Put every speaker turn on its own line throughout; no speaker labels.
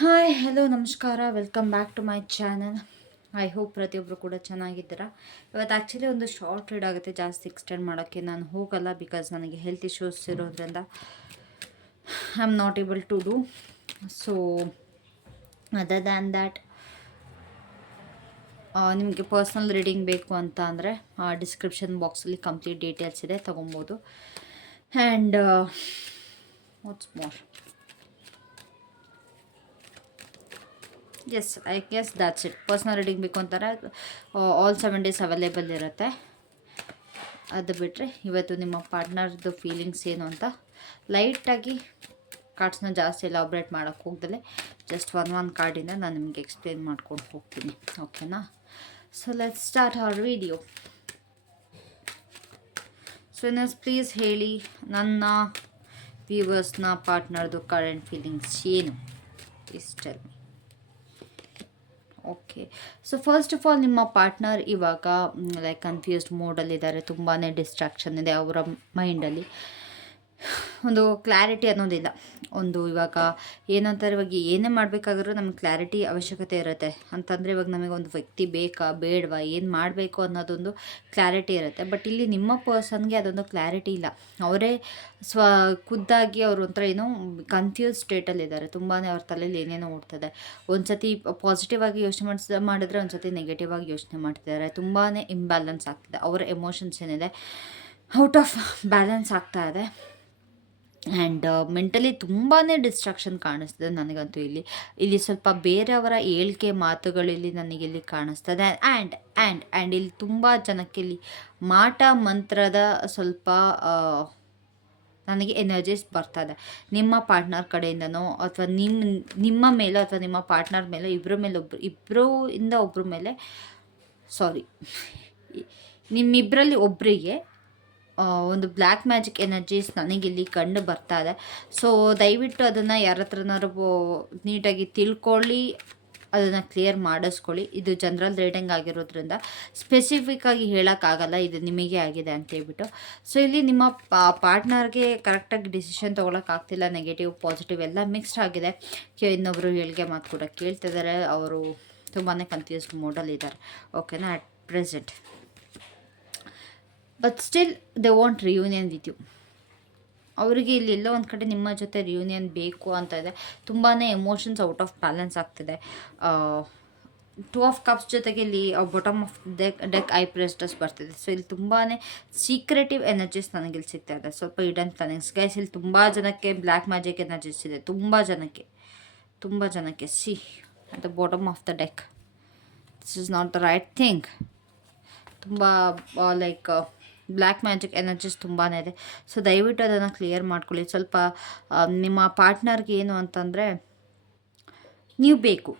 Hi, hello, ನಮಸ್ಕಾರ. Welcome back to my channel I hope ಪ್ರತಿಯೊಬ್ಬರು ಕೂಡ ಚೆನ್ನಾಗಿದ್ದೀರಾ? ಇವತ್ತು ಆ್ಯಕ್ಚುಲಿ ಒಂದು ಶಾರ್ಟ್ ರೀಡ್ ಆಗುತ್ತೆ. ಜಾಸ್ತಿ ಎಕ್ಸ್ಟೆಂಡ್ ಮಾಡೋಕ್ಕೆ ನಾನು ಹೋಗಲ್ಲ ಬಿಕಾಸ್ ನನಗೆ ಹೆಲ್ತ್ ಇಶ್ಯೂಸ್ ಇರೋದ್ರಿಂದ I am not able to do so other than that ನಿಮಗೆ ಪರ್ಸ್ನಲ್ ರೀಡಿಂಗ್ ಬೇಕು ಅಂತ ಅಂದರೆ ಡಿಸ್ಕ್ರಿಪ್ಷನ್ ಬಾಕ್ಸಲ್ಲಿ ಕಂಪ್ಲೀಟ್ ಡೀಟೇಲ್ಸ್ ಇದೆ, ತೊಗೊಬೋದು. And what's more yes I guess that's it personal reading ಬೇಕು ಅಂತಾರೆ ಆಲ್ ಸೆವೆನ್ ಡೇಸ್ ಅವೈಲೇಬಲ್ ಇರುತ್ತೆ. ಅದು ಬಿಟ್ಟರೆ ಇವತ್ತು ನಿಮ್ಮ ಪಾರ್ಟ್ನರ್ದು ಫೀಲಿಂಗ್ಸ್ ಏನು ಅಂತ ಲೈಟಾಗಿ ಕಾರ್ಡ್ಸ್ನ ಜಾಸ್ತಿ ಎಲಾಬ್ರೇಟ್ ಮಾಡೋಕ್ಕೆ ಹೋಗ್ದಲೆ ಜಸ್ಟ್ ಒನ್ ಒನ್ ಕಾರ್ಡಿಂದ ನಾನು ನಿಮಗೆ ಎಕ್ಸ್ಪ್ಲೇನ್ ಮಾಡ್ಕೊಂಡು ಹೋಗ್ತೀನಿ. ಓಕೆನಾ so let start our video so ness please ಹೇಳಿ ನನ್ನ ವ್ಯೂವರ್ಸ್ನ ಪಾರ್ಟ್ನರ್ದು ಕರೆಂಟ್ ಫೀಲಿಂಗ್ಸ್ ಏನು? ಇಷ್ಟಲ್ಲಿ okay so first of all ನಿಮ್ಮ ಪಾರ್ಟ್ನರ್ ಇವಾಗ ಲೈಕ್ ಕನ್ಫ್ಯೂಸ್ಡ್ ಮೂಡಲ್ಲಿದ್ದಾರೆ ತುಂಬಾ ಡಿಸ್ಟ್ರಾಕ್ಷನ್ ಇದೆ ಅವರ ಮೈಂಡಲ್ಲಿ ಒಂದು ಕ್ಲಾರಿಟಿ ಅನ್ನೋದಿಲ್ಲ. ಒಂದು ಇವಾಗ ಏನಂತಾರೆ, ಇವಾಗ ಏನೇ ಮಾಡಬೇಕಾದ್ರೂ ನಮ್ಗೆ ಕ್ಲಾರಿಟಿ ಅವಶ್ಯಕತೆ ಇರುತ್ತೆ. ಅಂತಂದರೆ ಇವಾಗ ನಮಗೆ ಒಂದು ವ್ಯಕ್ತಿ ಬೇಕಾ, ಬೇಡವಾ, ಏನು ಮಾಡಬೇಕು ಅನ್ನೋದೊಂದು ಕ್ಲಾರಿಟಿ ಇರುತ್ತೆ. ಬಟ್ ಇಲ್ಲಿ ನಿಮ್ಮ ಪರ್ಸನ್ಗೆ ಅದೊಂದು ಕ್ಲಾರಿಟಿ ಇಲ್ಲ. ಅವರೇ ಸ್ವ, ಖುದ್ದಾಗಿ ಅವರು ಒಂಥರ ಏನೋ ಕನ್ಫ್ಯೂಸ್ ಸ್ಟೇಟಲ್ಲಿದ್ದಾರೆ ತುಂಬಾ ಅವ್ರ ತಲೆಯಲ್ಲಿ ಏನೇನೋ ಓಡ್ತದೆ. ಒಂದು ಸತಿ ಪಾಸಿಟಿವ್ ಆಗಿ ಯೋಚನೆ ಮಾಡಿಸ್, ಮಾಡಿದ್ರೆ ಒಂದು ಸತಿ ನೆಗೆಟಿವ್ ಆಗಿ ಯೋಚನೆ ಮಾಡ್ತಿದ್ದಾರೆ. ತುಂಬಾ ಇಂಬ್ಯಾಲೆನ್ಸ್ ಆಗ್ತಿದೆ. ಅವರ ಎಮೋಷನ್ಸ್ ಏನಿದೆ ಔಟ್ ಆಫ್ ಬ್ಯಾಲೆನ್ಸ್ ಆಗ್ತಾ ಇದೆ. ಆ್ಯಂಡ್ ಮೆಂಟಲಿ ತುಂಬಾ ಡಿಸ್ಟ್ರಾಕ್ಷನ್ ಕಾಣಿಸ್ತದೆ ನನಗಂತೂ ಇಲ್ಲಿ. ಇಲ್ಲಿ ಸ್ವಲ್ಪ ಬೇರೆಯವರ ಹೇಳಿಕೆ ಮಾತುಗಳಲ್ಲಿ ನನಗಿಲ್ಲಿ ಕಾಣಿಸ್ತದೆ. ಆ್ಯಂಡ್ ಆ್ಯಂಡ್ ಆ್ಯಂಡ್ ಇಲ್ಲಿ ತುಂಬ ಜನಕ್ಕೆ ಇಲ್ಲಿ ಮಾಟ ಮಂತ್ರದ ಸ್ವಲ್ಪ ನನಗೆ ಎನರ್ಜೀಸ್ ಬರ್ತದೆ. ನಿಮ್ಮ ಪಾರ್ಟ್ನರ್ ಕಡೆಯಿಂದನೋ ಅಥವಾ ನಿಮ್ಮ ನಿಮ್ಮ ಮೇಲೆ ಅಥವಾ ನಿಮ್ಮ ಪಾರ್ಟ್ನರ್ ಮೇಲೆ ಇಬ್ಬರ ಮೇಲೆ ಒಬ್ಬರು ಇಬ್ಬರೂ ಇಂದ ಒಬ್ಬರ ಮೇಲೆ ಸಾರಿ ನಿಮ್ಮಿಬ್ಬರಲ್ಲಿ ಒಬ್ಬರಿಗೆ ಒಂದು ಬ್ಲ್ಯಾಕ್ ಮ್ಯಾಜಿಕ್ ಎನರ್ಜೀಸ್ ನನಗಿಲ್ಲಿ ಕಂಡು ಬರ್ತಾ ಇದೆ. ಸೊ ದಯವಿಟ್ಟು ಅದನ್ನು ಯಾರ ಹತ್ರನಾದ್ರೂ ನೀಟಾಗಿ ತಿಳ್ಕೊಳ್ಳಿ, ಅದನ್ನು ಕ್ಲಿಯರ್ ಮಾಡಿಸ್ಕೊಳ್ಳಿ. ಇದು ಜನರಲ್ ರೀಡಿಂಗ್ ಆಗಿರೋದ್ರಿಂದ ಸ್ಪೆಸಿಫಿಕ್ಕಾಗಿ ಹೇಳೋಕ್ಕಾಗಲ್ಲ, ಇದು ನಿಮಗೆ ಆಗಿದೆ ಅಂತ ಹೇಳ್ಬಿಟ್ಟು. ಸೊ ಇಲ್ಲಿ ನಿಮ್ಮ ಪಾರ್ಟ್ನರ್ಗೆ ಕರೆಕ್ಟಾಗಿ ಡಿಸಿಷನ್ ತೊಗೊಳಕ್ಕಾಗ್ತಿಲ್ಲ ನೆಗೆಟಿವ್ ಪಾಸಿಟಿವ್ ಎಲ್ಲ ಮಿಕ್ಸ್ಡ್ ಆಗಿದೆ. ಇನ್ನೊಬ್ಬರು ಹೇಳಿಗೆ ಮಾತು ಕೂಡ ಕೇಳ್ತಿದ್ದಾರೆ. ಅವರು ತುಂಬಾ ಕನ್ಫ್ಯೂಸ್ಡ್ ಮೋಡಲ್ಲಿದ್ದಾರೆ ಓಕೆನಾ at present but still they want reunion with you ಅವರಿಗೆ ಇಲ್ಲಿ ಎಲ್ಲೋ ಒಂದು ಕಡೆ ನಿಮ್ಮ ಜೊತೆ ರಿಯೂನಿಯನ್ ಬೇಕು ಅಂತ ಇದೆ. ತುಂಬಾ ಎಮೋಷನ್ಸ್ ಔಟ್ ಆಫ್ ಬ್ಯಾಲೆನ್ಸ್ ಆಗ್ತಿದೆ. ಟೂ ಆಫ್ ಕಪ್ಸ್ ಜೊತೆಗೆ ಇಲ್ಲಿ bottom of deck deck I ಪ್ರೆಸ್ಟಸ್ ಬರ್ತಿದೆ. ಸೊ ಇಲ್ಲಿ ತುಂಬಾ ಸೀಕ್ರೆಟಿವ್ ಎನರ್ಜೀಸ್ ನನಗಿಲ್ಲಿ ಸಿಗ್ತಾ ಇದೆ. ಸ್ವಲ್ಪ ಇಡನ್ ಪ್ಲಾನಿಂಗ್ಸ್ ಗೈಸ್ ಇಲ್ಲಿ ತುಂಬ ಜನಕ್ಕೆ ಬ್ಲ್ಯಾಕ್ ಮ್ಯಾಜಿಕ್ ಎನರ್ಜೀಸ್ ಇದೆ. ತುಂಬ ಜನಕ್ಕೆ. ತುಂಬ ಜನಕ್ಕೆ. See at the bottom of the deck this is not the right thing ತುಂಬ ಲೈಕ್ ಬ್ಲ್ಯಾಕ್ ಮ್ಯಾಜಿಕ್ ಎನರ್ಜೀಸ್ ತುಂಬಾ ಇದೆ. ಸೊ ದಯವಿಟ್ಟು ಅದನ್ನು ಕ್ಲಿಯರ್ ಮಾಡ್ಕೊಳ್ಳಿ. ಸ್ವಲ್ಪ ನಿಮ್ಮ ಪಾರ್ಟ್ನರ್ಗೆ ಏನು ಅಂತಂದರೆ, ನೀವು ಬೇಕು.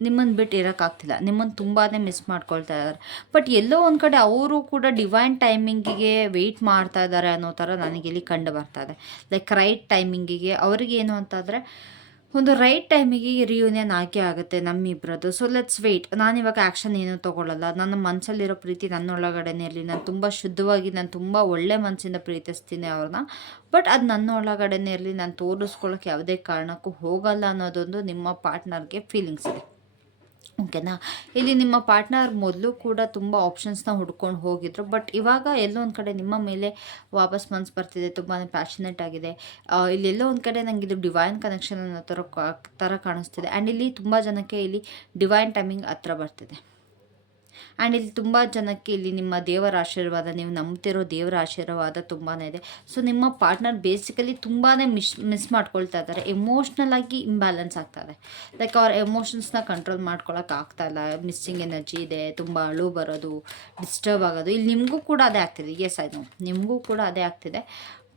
ನಿಮ್ಮನ್ನು ಬಿಟ್ಟು ಇರೋಕ್ಕಾಗ್ತಿಲ್ಲ ನಿಮ್ಮನ್ನು ತುಂಬಾ ಮಿಸ್ ಮಾಡ್ಕೊಳ್ತಾ ಇದ್ದಾರೆ ಬಟ್ ಎಲ್ಲೋ ಒಂದು ಕಡೆ ಅವರು ಕೂಡ ಡಿವೈನ್ ಟೈಮಿಂಗಿಗೆ ವೆಯ್ಟ್ ಮಾಡ್ತಾ ಇದ್ದಾರೆ ಅನ್ನೋ ಥರ ಇಲ್ಲಿ ಕಂಡು ಬರ್ತಾ ಇದೆ. ಲೈಕ್ ರೈಟ್ ಟೈಮಿಂಗಿಗೆ ಅವ್ರಿಗೇನು ಅಂತಂದರೆ ಒಂದು ರೈಟ್ ಟೈಮಿಗೆ ರಿಯೂನಿಯನ್ ಆಯ್ಕೆ ಆಗುತ್ತೆ ನಮ್ಮಿಬ್ರದ್ದು. ಸೊ ಲೆಟ್ಸ್ ವೆಯ್ಟ್ ನಾನು ಇವಾಗ ಆ್ಯಕ್ಷನ್ ಏನೂ ತೊಗೊಳ್ಳಲ್ಲ ನನ್ನ ಮನಸ್ಸಲ್ಲಿರೋ ಪ್ರೀತಿ ನನ್ನೊಳಗಡೆನೇ ಇರಲಿ. ನಾನು ತುಂಬ ಶುದ್ಧವಾಗಿ, ನಾನು ತುಂಬ ಒಳ್ಳೆ ಮನಸ್ಸಿಂದ ಪ್ರೀತಿಸ್ತೀನಿ ಅವ್ರನ್ನ. ಬಟ್ ಅದು ನನ್ನ ಒಳಗಡೆನೇ ಇರಲಿ. ನಾನು ತೋರಿಸ್ಕೊಳ್ಳೋಕೆ ಯಾವುದೇ ಕಾರಣಕ್ಕೂ ಹೋಗಲ್ಲ ಅನ್ನೋದೊಂದು ನಿಮ್ಮ ಪಾರ್ಟ್ನರ್ಗೆ ಫೀಲಿಂಗ್ಸ್ ಇದೆ. ಓಕೆನಾ? ಇಲ್ಲಿ ನಿಮ್ಮ ಪಾರ್ಟ್ನರ್ ಮೊದಲು ಕೂಡ ತುಂಬ ಆಪ್ಷನ್ಸ್ನ ಹುಡ್ಕೊಂಡು ಹೋಗಿದ್ರು. ಬಟ್ ಇವಾಗ ಎಲ್ಲೋ ಒಂದು ಕಡೆ ನಿಮ್ಮ ಮೇಲೆ ವಾಪಸ್ ಮನ್ಸು ಬರ್ತಿದೆ ತುಂಬಾ ಪ್ಯಾಷನೇಟ್ ಆಗಿದೆ. ಇಲ್ಲಿ ಎಲ್ಲೋ ಒಂದು ಕಡೆ ನನಗೆ ಇದು ಡಿವೈನ್ ಕನೆಕ್ಷನ್ ಅನ್ನೋ ಥರ ಥರ ಕಾಣಿಸ್ತಿದೆ. ಆ್ಯಂಡ್ ಇಲ್ಲಿ ತುಂಬ ಜನಕ್ಕೆ ಇಲ್ಲಿ ಡಿವೈನ್ ಟೈಮಿಂಗ್ ಹತ್ರ ಬರ್ತಿದೆ. ಆ್ಯಂಡ್ ಇಲ್ಲಿ ತುಂಬ ಜನಕ್ಕೆ ಇಲ್ಲಿ ನಿಮ್ಮ ದೇವರ ಆಶೀರ್ವಾದ, ನೀವು ನಂಬ್ತಿರೋ ದೇವರ ಆಶೀರ್ವಾದ ತುಂಬಾ ಇದೆ. ಸೊ ನಿಮ್ಮ ಪಾರ್ಟ್ನರ್ ಬೇಸಿಕಲಿ ತುಂಬಾ ಮಿಸ್ ಮಿಸ್ ಮಾಡ್ಕೊಳ್ತಾ ಇದ್ದಾರೆ. ಎಮೋಷ್ನಲ್ ಆಗಿ ಇಂಬ್ಯಾಲೆನ್ಸ್ ಆಗ್ತಾ ಇದೆ. ಲೈಕ್ ಅವ್ರ ಎಮೋಷನ್ಸ್ನ ಕಂಟ್ರೋಲ್ ಮಾಡ್ಕೊಳಕ್ಕೆ ಆಗ್ತಾ ಇಲ್ಲ. ಮಿಸ್ಸಿಂಗ್ ಎನರ್ಜಿ ಇದೆ, ತುಂಬ ಅಳು ಬರೋದು ಡಿಸ್ಟರ್ಬ್ ಆಗೋದು. ಇಲ್ಲಿ ನಿಮಗೂ ಕೂಡ ಅದೇ ಆಗ್ತಿದೆ. ಎಸ್ ಆಯ್ತು ನಿಮಗೂ ಕೂಡ ಅದೇ ಆಗ್ತಿದೆ.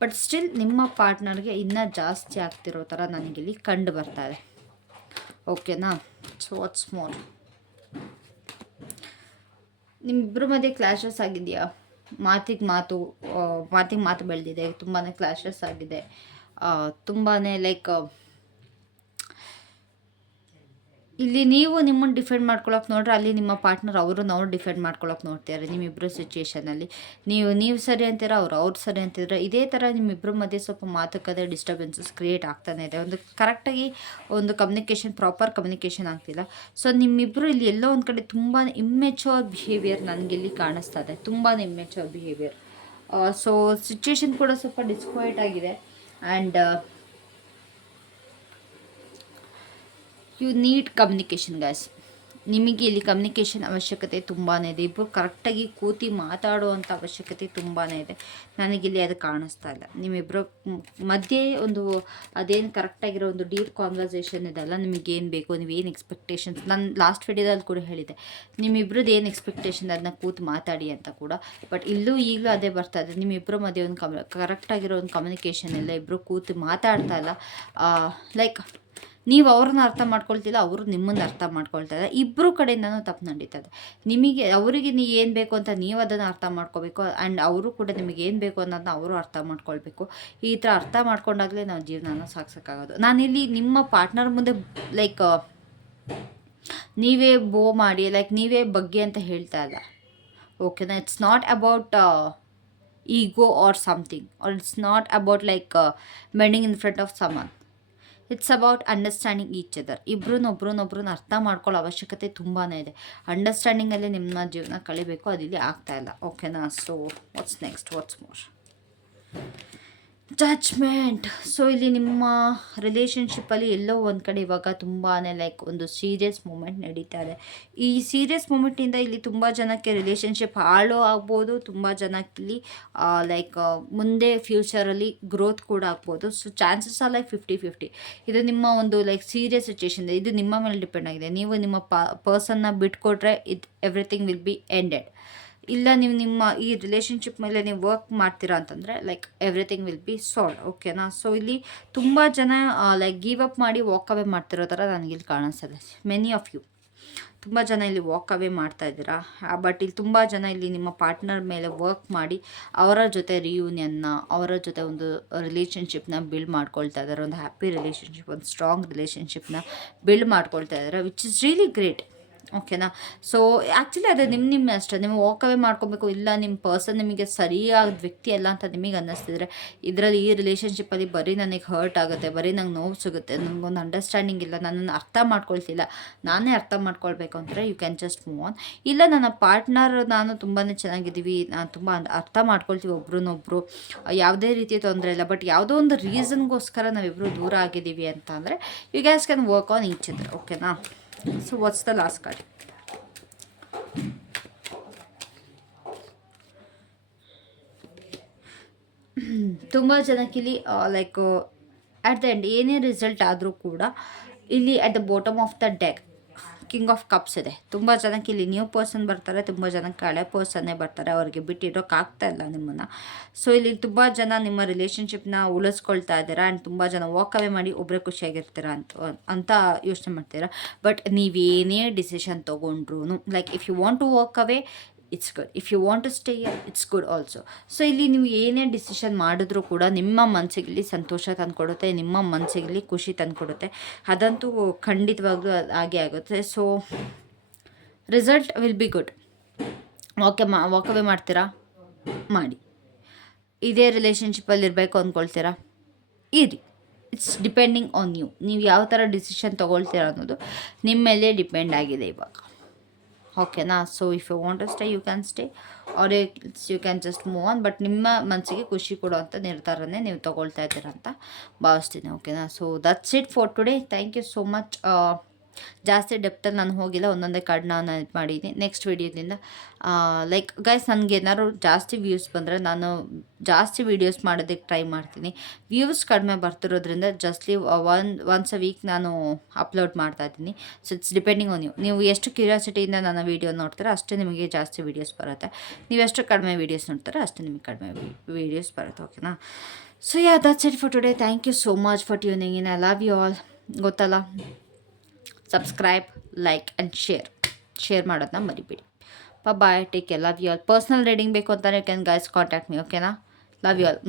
ಬಟ್ ಸ್ಟಿಲ್ ನಿಮ್ಮ ಪಾರ್ಟ್ನರ್ಗೆ ಇನ್ನೂ ಜಾಸ್ತಿ ಆಗ್ತಿರೋ ಥರ ನನಗಿಲ್ಲಿ ಕಂಡು ಬರ್ತಾ ಇದೆ. ಓಕೆನಾ ಸೊ ವಾಟ್ಸ್ ಮೋರ್ ನಿಮ್ಮಿಬ್ಬರ ಮಧ್ಯೆ ಕ್ಲಾಶಸ್ ಆಗಿದೆಯಾ? ಮಾತಿಗೆ ಮಾತು ಮಾತಿಗೆ ಮಾತು ಬೆಳೆದಿದೆ ತುಂಬಾ ಕ್ಲಾಶಸ್ ಆಗಿದೆ. ತುಂಬಾ ಲೈಕ್ ಇಲ್ಲಿ ನೀವು ನಿಮ್ಮನ್ನು ಡಿಫೆಂಡ್ ಮಾಡ್ಕೊಳಕ್ಕೆ ನೋಡ್ರಿ, ಅಲ್ಲಿ ನಿಮ್ಮ ಪಾರ್ಟ್ನರ್ ಅವರು ನಾವು ಡಿಫೆಂಡ್ ಮಾಡ್ಕೊಳಕ್ಕೆ ನೋಡ್ತಿದ್ದಾರೆ ನಿಮ್ಮಿಬ್ಬರು ಸಿಚುಯೇಷನಲ್ಲಿ ನೀವು ನೀವು ಸರಿ ಅಂತೀರ, ಅವ್ರು ಅವ್ರು ಸರಿ ಅಂತಿದ್ರೆ? ಇದೇ ಥರ ನಿಮ್ಮಿಬ್ಬರ ಮಧ್ಯೆ ಸ್ವಲ್ಪ ಮಾತುಕತೆ ಡಿಸ್ಟರ್ಬೆನ್ಸಸ್ ಕ್ರಿಯೇಟ್ ಆಗ್ತಾನೆ ಇದೆ. ಒಂದು ಕರೆಕ್ಟಾಗಿ ಒಂದು ಕಮ್ಯುನಿಕೇಷನ್ ಪ್ರಾಪರ್ ಕಮ್ಯುನಿಕೇಷನ್ ಆಗ್ತಿಲ್ಲ. ಸೊ ನಿಮ್ಮಿಬ್ಬರು ಇಲ್ಲಿ ಎಲ್ಲೋ ಒಂದು ಕಡೆ ತುಂಬಾ ಇಮ್ಮೆಚೋರ್ ಬಿಹೇವಿಯರ್ ನನಗೆ ಇಲ್ಲಿ ಕಾಣಿಸ್ತಾ ಇದೆ ತುಂಬಾ ಇಮ್ಮೆಚೋರ್ ಬಿಹೇವಿಯರ್ ಸೊ ಸಿಚುಯೇಷನ್ ಕೂಡ ಸ್ವಲ್ಪ ಡಿಸ್ಕ್ವೈಟ್ ಆಗಿದೆ. And you need communication guys ನಿಮಗೆ ಇಲ್ಲಿ ಕಮ್ಯುನಿಕೇಷನ್ ಅವಶ್ಯಕತೆ ತುಂಬಾ ಇದೆ. ಇಬ್ಬರು ಕರೆಕ್ಟಾಗಿ ಕೂತಿ ಮಾತಾಡುವಂಥ ಅವಶ್ಯಕತೆ ತುಂಬಾ ಇದೆ. ನನಗಿಲ್ಲಿ ಅದು ಕಾಣಿಸ್ತಾ ಇಲ್ಲ. ನಿಮ್ಮಿಬ್ಬರ ಮಧ್ಯೆ ಒಂದು ಅದೇನು ಕರೆಕ್ಟಾಗಿರೋ ಒಂದು ಡೀಪ್ ಕಾನ್ವರ್ಸೇಷನ್ ಇದೆಲ್ಲ ನಿಮಗೇನು ಬೇಕು ನೀವೇನು ಎಕ್ಸ್ಪೆಕ್ಟೇಷನ್ಸ್ ನಾನು ಲಾಸ್ಟ್ ವಿಡಿಯೋದಲ್ಲಿ ಕೂಡ ಹೇಳಿದೆ ನಿಮ್ಮಿಬ್ರದ್ದು ಏನು ಎಕ್ಸ್ಪೆಕ್ಟೇಷನ್ ಅದನ್ನ ಕೂತು ಮಾತಾಡಿ ಅಂತ ಕೂಡ. ಬಟ್ ಇಲ್ಲೂ ಈಗಲೂ ಅದೇ ಬರ್ತಾ ಇದೆ. ನಿಮ್ಮಿಬ್ಬರ ಮಧ್ಯೆ ಒಂದು ಕಮ್ ಕರೆಕ್ಟಾಗಿರೋ ಒಂದು ಕಮ್ಯುನಿಕೇಷನ್ ಇಲ್ಲ. ಇಬ್ಬರು ಕೂತು ಮಾತಾಡ್ತಾ ಇಲ್ಲ. ಲೈಕ್ ನೀವು ಅವ್ರನ್ನ ಅರ್ಥ ಮಾಡ್ಕೊಳ್ತಿಲ್ಲ, ಅವರು ನಿಮ್ಮನ್ನು ಅರ್ಥ ಮಾಡ್ಕೊಳ್ತಾ ಇದ್ದಾರೆ ಇಬ್ಬರು ಕಡೆಯಿಂದನೂ ತಪ್ಪು ನಡೀತದೆ. ನಿಮಗೆ, ಅವರಿಗೆ ನೀ ಏನು ಬೇಕು ಅಂತ ನೀವು ಅದನ್ನು ಅರ್ಥ ಮಾಡ್ಕೋಬೇಕು ಆ್ಯಂಡ್ ಅವರು ಕೂಡ ನಿಮಗೆ ಏನು ಬೇಕು ಅನ್ನೋದನ್ನ ಅವರು ಅರ್ಥ ಮಾಡ್ಕೊಳ್ಬೇಕು. ಈ ಥರ ಅರ್ಥ ಮಾಡ್ಕೊಂಡಾಗಲೇ ನಾವು ಜೀವನನ ಸಾಗಿಸೋಕ್ಕಾಗೋದು. ನಾನಿಲ್ಲಿ ನಿಮ್ಮ ಪಾರ್ಟ್ನರ್ ಮುಂದೆ ಲೈಕ್ ನೀವೇ ಬೋ ಮಾಡಿ ಲೈಕ್ ನೀವೇ ಬಗ್ಗೆ ಅಂತ ಹೇಳ್ತಾ ಇಲ್ಲ. ಓಕೆನಾ it's not about ego or something or it's not about like mending in front of someone it's about understanding each other ಇಬ್ಬರನ್ನೊಬ್ರನ್ನೊಬ್ರನ್ನ ಅರ್ಥ ಮಾಡ್ಕೊಳ್ಳೋ ಅವಶ್ಯಕತೆ ತುಂಬಾ ಇದೆ. ಅಂಡರ್ಸ್ಟ್ಯಾಂಡಿಂಗಲ್ಲೇ ನಿಮ್ಮ ಜೀವನ ಕಳಿಬೇಕು ಆಗ್ತಾ ಇಲ್ಲ. ಓಕೆನಾ so what's next what's more judgement so ಇಲ್ಲಿ ನಿಮ್ಮ ರಿಲೇಷನ್ಶಿಪ್ಪಲ್ಲಿ ಎಲ್ಲೋ ಒಂದು ಕಡೆ ಇವಾಗ ತುಂಬಾ ಲೈಕ್ ಒಂದು ಸೀರಿಯಸ್ ಮೂಮೆಂಟ್ ನಡೀತಾ ಇದೆ ಈ ಸೀರಿಯಸ್ ಮೂಮೆಂಟಿಂದ ಇಲ್ಲಿ ತುಂಬ ಜನಕ್ಕೆ ರಿಲೇಷನ್ಶಿಪ್ ಹಾಳು ಆಗ್ಬೋದು, ತುಂಬ ಜನಕ್ಕೆ ಲೈಕ್ ಮುಂದೆ ಫ್ಯೂಚರಲ್ಲಿ ಗ್ರೋತ್ ಕೂಡ ಆಗ್ಬೋದು. So chances are like fifty fifty ಇದು ನಿಮ್ಮ ಒಂದು ಲೈಕ್ ಸೀರಿಯಸ್ ಸಿಚುಯೇಷನ್ ಇದೆ. ಇದು ನಿಮ್ಮ ಮೇಲೆ ಡಿಪೆಂಡ್ ಆಗಿದೆ. ನೀವು ನಿಮ್ಮ ಪರ್ಸನ್ನ ಬಿಟ್ಕೊಟ್ರೆ ಇದು ಎವ್ರಿಥಿಂಗ್ ವಿಲ್ ಬಿ ಎಂಡೆಡ್ ಇಲ್ಲ, ನೀವು ನಿಮ್ಮ ಈ ರಿಲೇಷನ್ಶಿಪ್ ಮೇಲೆ ನೀವು ವರ್ಕ್ ಮಾಡ್ತೀರಾ ಅಂತಂದರೆ like everything will be solve ಓಕೆನಾ ಸೊ ಇಲ್ಲಿ ತುಂಬ ಜನ ಲೈಕ್ ಗಿವ್ ಅಪ್ ಮಾಡಿ ವಾಕ್ ಅವೇ ಮಾಡ್ತಿರೋ ಥರ ನನಗಿಲ್ಲಿ ಕಾಣಿಸ್ತದೆ. ಮೆನಿ ಆಫ್ ಯು ತುಂಬ ಜನ ಇಲ್ಲಿ ವಾಕ್ ಅವೇ ಮಾಡ್ತಾ ಇದ್ದೀರಾ? ಬಟ್ ಇಲ್ಲಿ ತುಂಬ ಜನ ಇಲ್ಲಿ ನಿಮ್ಮ ಪಾರ್ಟ್ನರ್ ಮೇಲೆ ವರ್ಕ್ ಮಾಡಿ ಅವರ ಜೊತೆ ರಿಯೂನಿಯನ್ನ ಅವರ ಜೊತೆ ಒಂದು ರಿಲೇಷನ್ಶಿಪ್ನ ಬಿಲ್ಡ್ ಮಾಡ್ಕೊಳ್ತಾ ಇದ್ದಾರೆ. ಒಂದು ಹ್ಯಾಪಿ ರಿಲೇಷನ್ಶಿಪ್ ಒಂದು ಸ್ಟ್ರಾಂಗ್ ರಿಲೇಷನ್ಶಿಪ್ನ ಬಿಲ್ಡ್ ಮಾಡ್ಕೊಳ್ತಾ ಇದ್ದಾರೆ ವಿಚ್ ಇಸ್ ರಿಯಲಿ ಗ್ರೇಟ್ ಓಕೆನಾ? ಸೊ ಆ್ಯಕ್ಚುಲಿ ಅದೇ ನಿಮ್ಮ ನಿಮ್ಮ ಅಷ್ಟೇ. ನೀವು ವಾಕ್ ಅವೇ ಮಾಡ್ಕೋಬೇಕು, ಇಲ್ಲ ನಿಮ್ಮ ಪರ್ಸನ್ ನಿಮಗೆ ಸರಿಯಾದ ವ್ಯಕ್ತಿ ಅಲ್ಲ ಅಂತ ನಿಮಗೆ ಅನ್ನಿಸ್ತಿದ್ರೆ, ಇದರಲ್ಲಿ ಈ ರಿಲೇಷನ್ಶಿಪ್ಪಲ್ಲಿ ಬರೀ ನನಗೆ ಹರ್ಟ್ ಆಗುತ್ತೆ, ಬರೀ ನಂಗೆ ನೋವು ಸಿಗುತ್ತೆ ನನಗೊಂದು ಅಂಡರ್ಸ್ಟ್ಯಾಂಡಿಂಗ್ ಇಲ್ಲ, ನನ್ನನ್ನು ಅರ್ಥ ಮಾಡ್ಕೊಳ್ತಿಲ್ಲ, ನಾನೇ ಅರ್ಥ ಮಾಡ್ಕೊಳ್ಬೇಕು ಅಂದರೆ you can just move on ಇಲ್ಲ ನನ್ನ ಪಾರ್ಟ್ನರ್ ನಾನು ತುಂಬಾ ಚೆನ್ನಾಗಿದ್ದೀವಿ, ನಾನು ತುಂಬ ಅರ್ಥ ಮಾಡ್ಕೊಳ್ತೀವಿ ಒಬ್ರನ್ನೊಬ್ರು, ಯಾವುದೇ ರೀತಿಯ ತೊಂದರೆ ಇಲ್ಲ ಬಟ್ ಯಾವುದೋ ಒಂದು ರೀಸನ್ಗೋಸ್ಕರ ನಾವಿಬ್ಬರು ದೂರ ಆಗಿದ್ದೀವಿ ಅಂತ ಅಂದರೆ you guys can work on each ಓಕೆನಾ so what's the last card ತುಂಬ ಜನಕ್ಕೆ ಇಲ್ಲಿ ಲೈಕ್ ಅಟ್ ದ ಎಂಡ್ ಏನೇ ರಿಸಲ್ಟ್ ಆದರೂ ಕೂಡ, ಇಲ್ಲಿ at the bottom of the deck king of cups ಇದೆ. ತುಂಬ ಜನಕ್ಕೆ ಇಲ್ಲಿ ನ್ಯೂ ಪರ್ಸನ್ ಬರ್ತಾರೆ, ತುಂಬ ಜನಕ್ಕೆ ಹಳೆ ಪರ್ಸನ್ನೇ ಬರ್ತಾರೆ, ಅವ್ರಿಗೆ ಬಿಟ್ಟಿರೋಕ್ಕಾಗ್ತಾ ಇಲ್ಲ ನಿಮ್ಮನ್ನು. ಸೊ ಇಲ್ಲಿ ತುಂಬ ಜನ ನಿಮ್ಮ ರಿಲೇಷನ್ಶಿಪ್ನ ಉಳಿಸ್ಕೊಳ್ತಾ ಇದ್ದೀರಾ ಆ್ಯಂಡ್ ತುಂಬ ಜನ ವಾಕ್ ಅವೇ ಮಾಡಿ ಒಬ್ಬರೇ ಖುಷಿಯಾಗಿರ್ತೀರಾ ಅಂತ ಅಂತ ಯೋಚನೆ ಮಾಡ್ತೀರಾ. ಬಟ್ ನೀವೇನೇ ಡಿಸಿಷನ್ ತೊಗೊಂಡ್ರು like if you want to walk away it's good if you want to stay it's good also so ಇಲ್ಲಿ ನೀವು ಏನೇ ಡಿಸಿಷನ್ ಮಾಡಿದ್ರೂ ಕೂಡ ನಿಮ್ಮ ಮನಸ್ಸಿಗೆ ಸಂತೋಷ ತಂದುಕೊಡುತ್ತೆ, ನಿಮ್ಮ ಮನಸ್ಸಿಗೆ ಖುಷಿ ತಂದುಕೊಡುತ್ತೆ. ಅದಂತೂ ಖಂಡಿತವಾಗ್ಲೂ ಹಾಗೆ ಆಗುತ್ತೆ. So result will be good ವಾಕೆ ಮಾ ವಾಕವೇ ಮಾಡ್ತೀರಾ? ಮಾಡಿ. ಇದೇ ರಿಲೇಷನ್ಶಿಪ್ಪಲ್ಲಿ ಇರಬೇಕು ಅಂದ್ಕೊಳ್ತೀರಾ ಇರಿ. ಇಟ್ಸ್ ಡಿಪೆಂಡಿಂಗ್ ಆನ್ ಯು ನೀವು ಯಾವ ಥರ ಡಿಸಿಷನ್ ತೊಗೊಳ್ತೀರಾ ಅನ್ನೋದು ನಿಮ್ಮ ಮೇಲೆ ಡಿಪೆಂಡ್ ಆಗಿದೆ ಇವಾಗ. ಓಕೆನಾ so if you want stay you can stay or you can just move on but ನಿಮ್ಮ ಮನಸ್ಸಿಗೆ ಖುಷಿ ಕೊಡುವಂಥ ನಿರ್ಧಾರನೇ ನೀವು ತೊಗೊಳ್ತಾ ಇದ್ದೀರ ಅಂತ ಭಾವಿಸ್ತೀನಿ. ಓಕೆನಾ so that's it for today thank you so much ಜಾಸ್ತಿ ಡೆಪ್ತಲ್ಲಿ ನಾನು ಹೋಗಿಲ್ಲ, ಒಂದೊಂದೇ ಕಾರ್ಡ್ ನಾನು ಇದು ಮಾಡಿದ್ದೀನಿ ನೆಕ್ಸ್ಟ್ ವೀಡಿಯೋದಿಂದ ಲೈಕ್ ಗೈಸ್ ನನಗೆ ಏನಾದ್ರು ಜಾಸ್ತಿ ವ್ಯೂಸ್ ಬಂದರೆ ನಾನು ಜಾಸ್ತಿ ವೀಡಿಯೋಸ್ ಮಾಡೋದಕ್ಕೆ ಟ್ರೈ ಮಾಡ್ತೀನಿ. ವ್ಯೂಸ್ ಕಡಿಮೆ ಬರ್ತಿರೋದ್ರಿಂದ justly one once a week ನಾನು ಅಪ್ಲೋಡ್ ಮಾಡ್ತಾ ಇದ್ದೀನಿ. So it's depending on you ನೀವು ಎಷ್ಟು ಕ್ಯೂರಿಯಾಸಿಟಿಯಿಂದ ನನ್ನ ವೀಡಿಯೋ ನೋಡ್ತೀರಾ ಅಷ್ಟೇ ನಿಮಗೆ ಜಾಸ್ತಿ ವೀಡಿಯೋಸ್ ಬರುತ್ತೆ. ನೀವು ಎಷ್ಟು ಕಡಿಮೆ ವೀಡಿಯೋಸ್ ನೋಡ್ತಾರೆ ಅಷ್ಟೇ ನಿಮಗೆ ಕಡಿಮೆ ವೀಡಿಯೋಸ್ ಬರುತ್ತೆ ಓಕೆನಾ so yeah that's it for today thank you so much for tuning in I love you all ಗೊತ್ತಲ್ಲ? Subscribe like and share share ಮಾಡೋದನ್ನ ಮರಿಬೇಡಿ. Bye take care love you all personal reading ಬೇಕು ಅಂತಾನೆ you can guys contact me ಓಕೆನಾ love you all